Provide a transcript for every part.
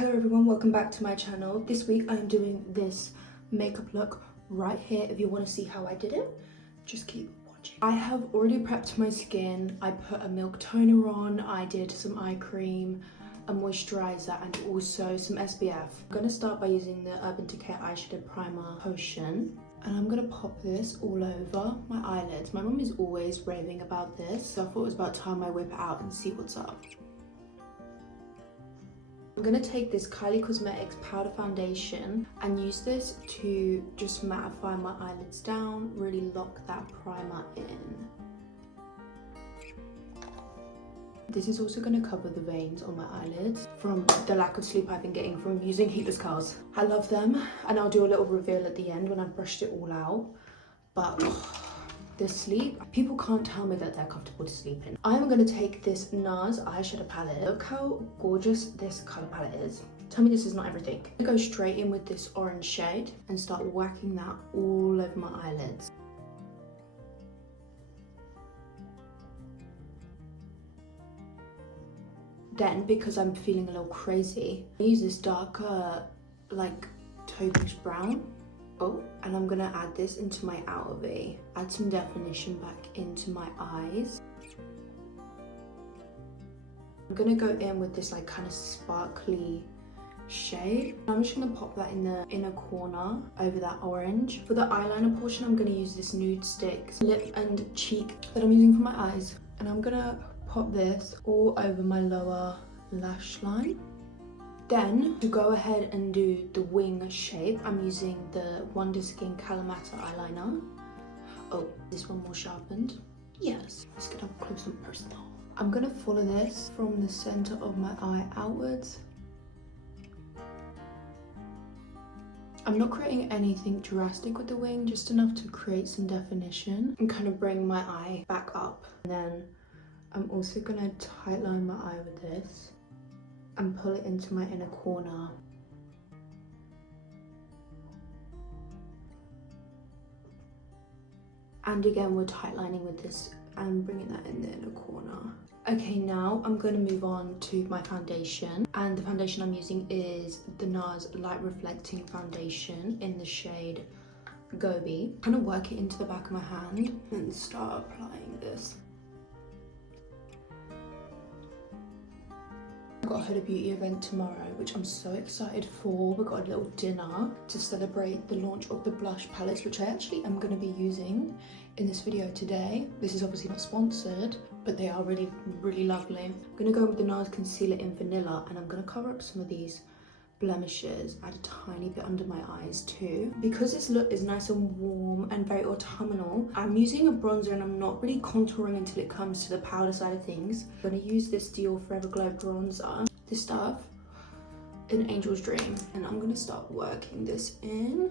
Hello everyone, welcome back to my channel. This week I'm doing this makeup look right here. If you want to see how I did it, just keep watching. I have already prepped my skin. I put a milk toner on, I did some eye cream, a moisturizer and also some SPF. I'm going to start by using the Urban Decay eyeshadow primer potion. And I'm going to pop this all over my eyelids. My mum is always raving about this, so I thought it was about time I whip it out and see what's up. I'm going to take this Kylie Cosmetics powder foundation and use this to just mattify my eyelids down, really lock that primer in. This is also going to cover the veins on my eyelids from the lack of sleep I've been getting from using heatless curls. I love them, and I'll do a little reveal at the end when I've brushed it all out. But the sleep, people can't tell me that they're comfortable to sleep in. I'm going to take this NARS eyeshadow palette. Look how gorgeous this colour palette is. Tell me this is not everything. I'm going to go straight in with this orange shade and start whacking that all over my eyelids. Then, because I'm feeling a little crazy, I use this darker, like taupe brown. Oh, and I'm gonna add this into my outer V. Add some definition back into my eyes. I'm gonna go in with this like kind of sparkly shade. I'm just gonna pop that in the inner corner over that orange. For the eyeliner portion, I'm gonna use this Nudestix lip and cheek that I'm using for my eyes. And I'm gonna pop this all over my lower lash line. Then, to go ahead and do the wing shape, I'm using the Wonderskin Kalamata eyeliner. Oh, this one more sharpened. Yes, let's get up close and personal. I'm gonna follow this from the center of my eye outwards. I'm not creating anything drastic with the wing, just enough to create some definition and kind of bring my eye back up. And then I'm also gonna tightline my eye with this and pull it into my inner corner. And again, we're tightlining with this and bringing that in the inner corner. Okay, now I'm going to move on to my foundation. And the foundation I'm using is the NARS Light Reflecting Foundation in the shade Gobi. Kind of work it into the back of my hand and start applying this. I've got a Huda Beauty event tomorrow, which I'm so excited for. We've got a little dinner to celebrate the launch of the blush palettes, which I actually am going to be using in this video today. This is obviously not sponsored, but they are really, really lovely. I'm going to go with the NARS concealer in vanilla, and I'm going to cover up some of these blemishes, add a tiny bit under my eyes too. Because this look is nice and warm and very autumnal, I'm using a bronzer and I'm not really contouring until it comes to the powder side of things. I'm going to use this Dior Forever Glow bronzer, this stuff, in Angel's Dream, and I'm going to start working this in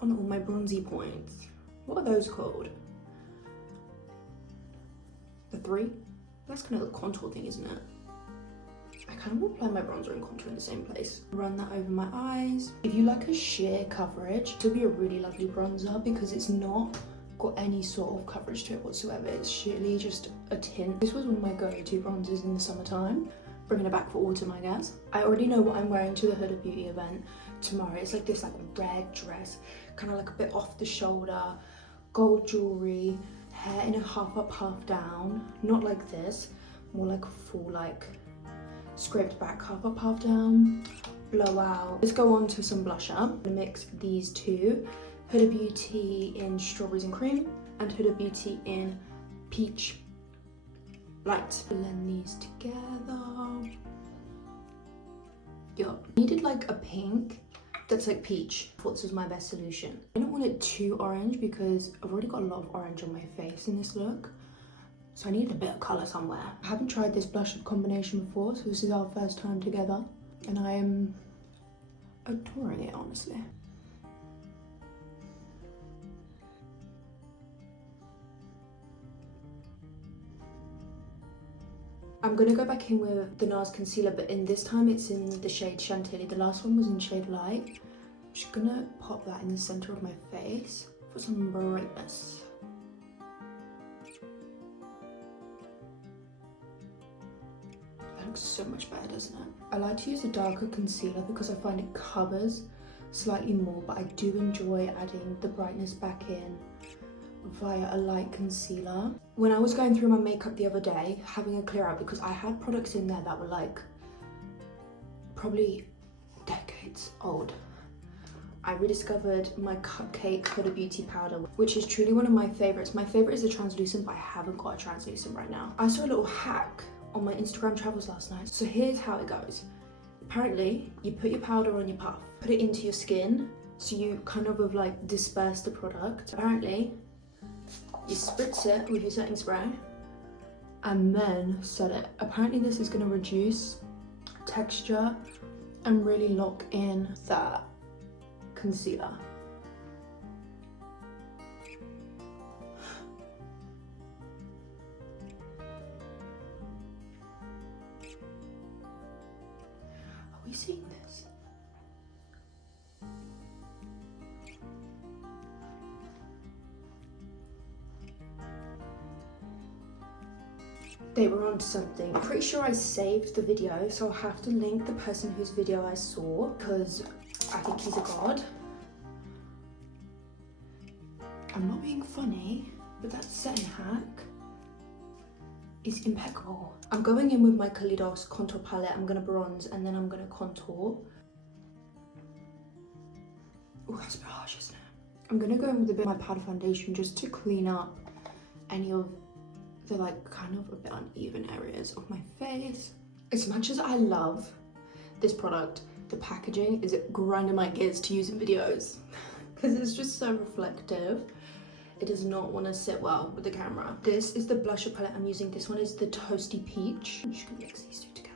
on all my bronzy points. What are those called? The three? That's kind of the contour thing, isn't it? I kind of apply my bronzer and contour in the same place. Run that over my eyes. If you like a sheer coverage, this will be a really lovely bronzer because it's not got any sort of coverage to it whatsoever. It's sheerly just a tint. This was one of my go-to bronzers in the summertime. Bringing it back for autumn, I guess. I already know what I'm wearing to the Huda Beauty event tomorrow. It's like this red dress, kind of like a bit off the shoulder, gold jewelry, hair in a half up, half down. Not like this, more like a full like scraped back, half up, half down, blowout. Let's go on to some blusher. I'm gonna mix these two, Huda Beauty in Strawberries and Cream and Huda Beauty in Peach Light. Blend these together. Yup. I needed like a pink that's like peach. I thought this was my best solution. I don't want it too orange because I've already got a lot of orange on my face in this look. So I need a bit of colour somewhere. I haven't tried this blush combination before, so this is our first time together. And I am adoring it, honestly. I'm going to go back in with the NARS concealer, but in this time it's in the shade Chantilly. The last one was in shade Light. I'm just going to pop that in the centre of my face for some brightness. looks so much better, doesn't it? I like to use a darker concealer because I find it covers slightly more, but I do enjoy adding the brightness back in via a light concealer. When I was going through my makeup the other day, having a clear out, because I had products in there that were like probably decades old, I rediscovered my Cupcake Huda Beauty powder, which is truly one of my favorites. My favorite is the translucent, but I haven't got a translucent right now. I saw a little hack on my Instagram travels last night. So here's how it goes. Apparently, you put your powder on your puff, put it into your skin, so you kind of like disperse the product. Apparently, you spritz it with your setting spray and then set it. Apparently this is going to reduce texture and really lock in that concealer. Are we seeing this? They were on something. I'm pretty sure I saved the video, so I'll have to link the person whose video I saw because I think he's a god. I'm not being funny, but that setting hack is impeccable. I'm going in with my Kaleidos contour palette. I'm gonna bronze and then I'm gonna contour. Oh, that's a bit harsh, isn't it? I'm gonna go in with a bit of my powder foundation just to clean up any of the like kind of a bit uneven areas of my face. As much as I love this product, the packaging is grinding my gears to use in videos because it's just so reflective. It does not want to sit well with the camera. This is the blusher palette I'm using. This one is the Toasty Peach. I'm just gonna mix these two together.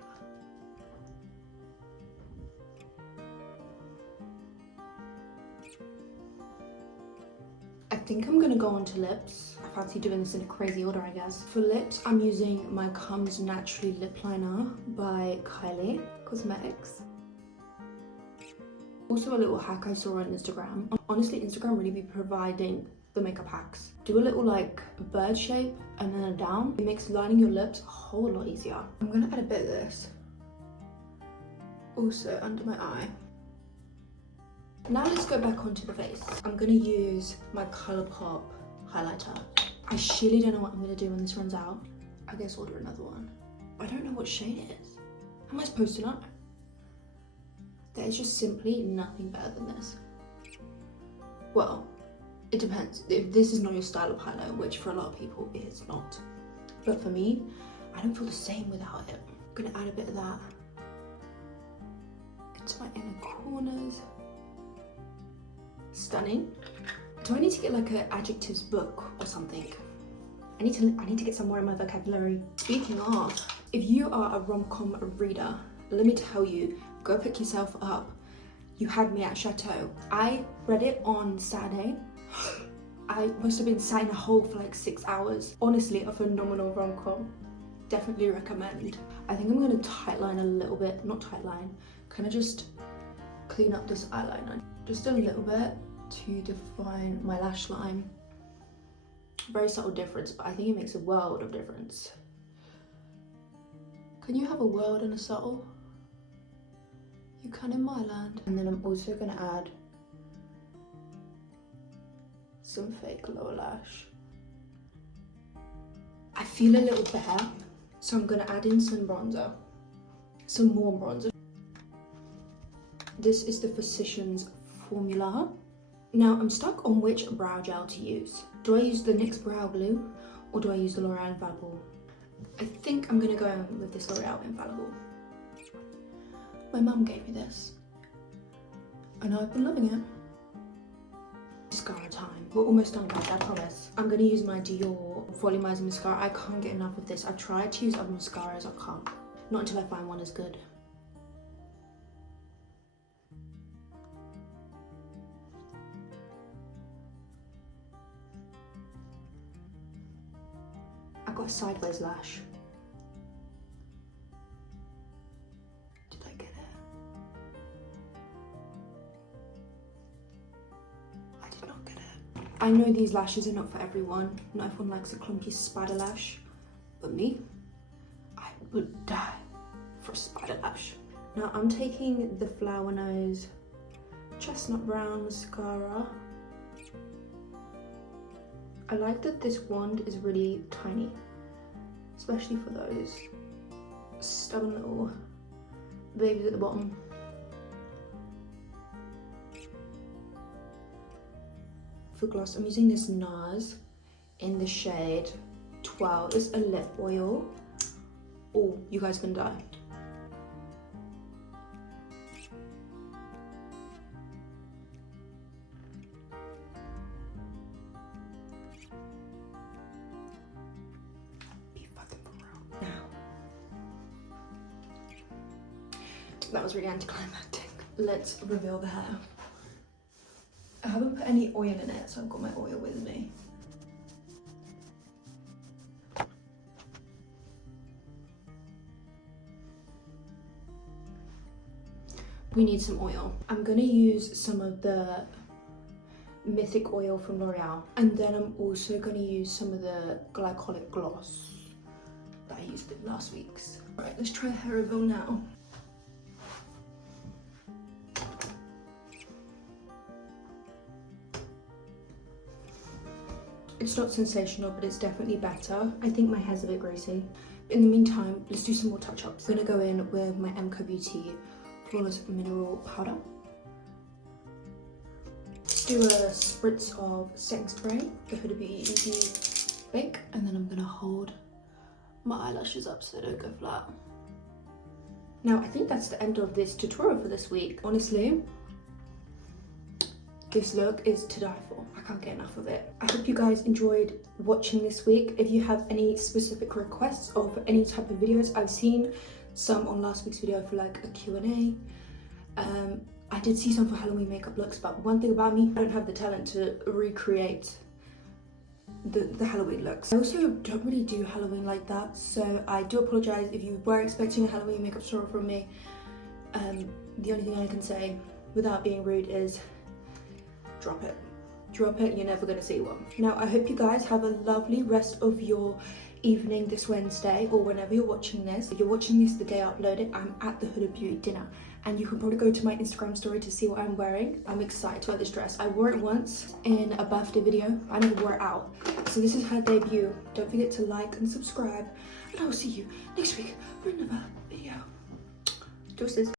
I think I'm gonna go on to lips. I fancy doing this in a crazy order, I guess. For lips, I'm using my Comes Naturally Lip Liner by Kylie Cosmetics. Also a little hack I saw on Instagram. Honestly, Instagram really be providing the makeup hacks. Do a little like bird shape and then a down. It makes lining your lips a whole lot easier. I'm gonna add a bit of this. Also under my eye. Now let's go back onto the face. I'm gonna use my Colourpop highlighter. I surely don't know what I'm gonna do when this runs out. I guess order another one. I don't know what shade it is. How am I supposed to know? There is just simply nothing better than this. Well, it depends. If this is not your style of highlight, which for a lot of people it is not. But for me, I don't feel the same without it. I'm gonna add a bit of that into my inner corners. Stunning. Do I need to get like an adjectives book or something? I need to get some more in my vocabulary. Speaking of, if you are a rom-com reader, let me tell you, go pick yourself up. You Had Me at Chateau. I read it on Saturday. I must have been sat in a hole for like 6 hours. Honestly, a phenomenal rom-com. Definitely recommend. I think I'm gonna tightline a little bit, not tightline, kind of just clean up this eyeliner. Just a little bit to define my lash line. Very subtle difference, but I think it makes a world of difference. Can you have a world and a subtle? You can in my land. And then I'm also gonna add some fake lower lash. I feel a little bare, so I'm gonna add in some bronzer. Some more bronzer. This is the Physicians Formula. Now I'm stuck on which brow gel to use. Do I use the NYX Brow Glue or do I use the L'Oreal Infallible? I think I'm gonna go with this L'Oreal Infallible. My mum gave me this. I know I've been loving it. Mascara time. We're almost done, guys, I promise. I'm gonna use my Dior Volumizing Mascara. I can't get enough of this. I've tried to use other mascaras, I can't. Not until I find one as good. I've got a sideways lash. Did I get it? I did not get it. I know these lashes are not for everyone. Not everyone likes a clumpy spider lash. But me, I would die Now I'm taking the Flower Nose Chestnut Brown Mascara. I like that this wand is really tiny, especially for those stubborn little babies at the bottom. For gloss, I'm using this NARS in the shade 12. It's a lip oil. Oh, you guys can die. Be fucking for real. Now, that was really anticlimactic. Let's reveal the hair. I haven't put any oil in it, so I've got my oil with me. We need some oil. I'm gonna use some of the Mythic oil from L'Oreal, and then I'm also gonna use some of the glycolic gloss that I used in last week's. All right, let's try a hair reveal now. It's not sensational, but it's definitely better. I think my hair's a bit greasy. In the meantime, let's do some more touch-ups. I'm gonna go in with my MCO Beauty Flawless Mineral Powder. Let's do a spritz of setting spray, the Huda Beauty Easy Bake, and then I'm gonna hold my eyelashes up so they don't go flat. Now, I think that's the end of this tutorial for this week. Honestly, this look is to die for. I can't get enough of it. I hope you guys enjoyed watching this week. If you have any specific requests or for any type of videos, I've seen some on last week's video for like a Q&A. I did see some for Halloween makeup looks, but one thing about me, I don't have the talent to recreate the Halloween looks. I also don't really do Halloween like that, so I do apologize if you were expecting a Halloween makeup tutorial from me. The only thing I can say without being rude is drop it. Drop it, you're never gonna see one. Now, I hope you guys have a lovely rest of your evening this Wednesday, or whenever you're watching this. If you're watching this the day I upload it, I'm at the Huda Beauty dinner, and you can probably go to my Instagram story to see what I'm wearing. I'm excited to wear this dress. I wore it once in a birthday video. I never wore it out. So this is her debut. Don't forget to like and subscribe, and I will see you next week for another video. Deuces.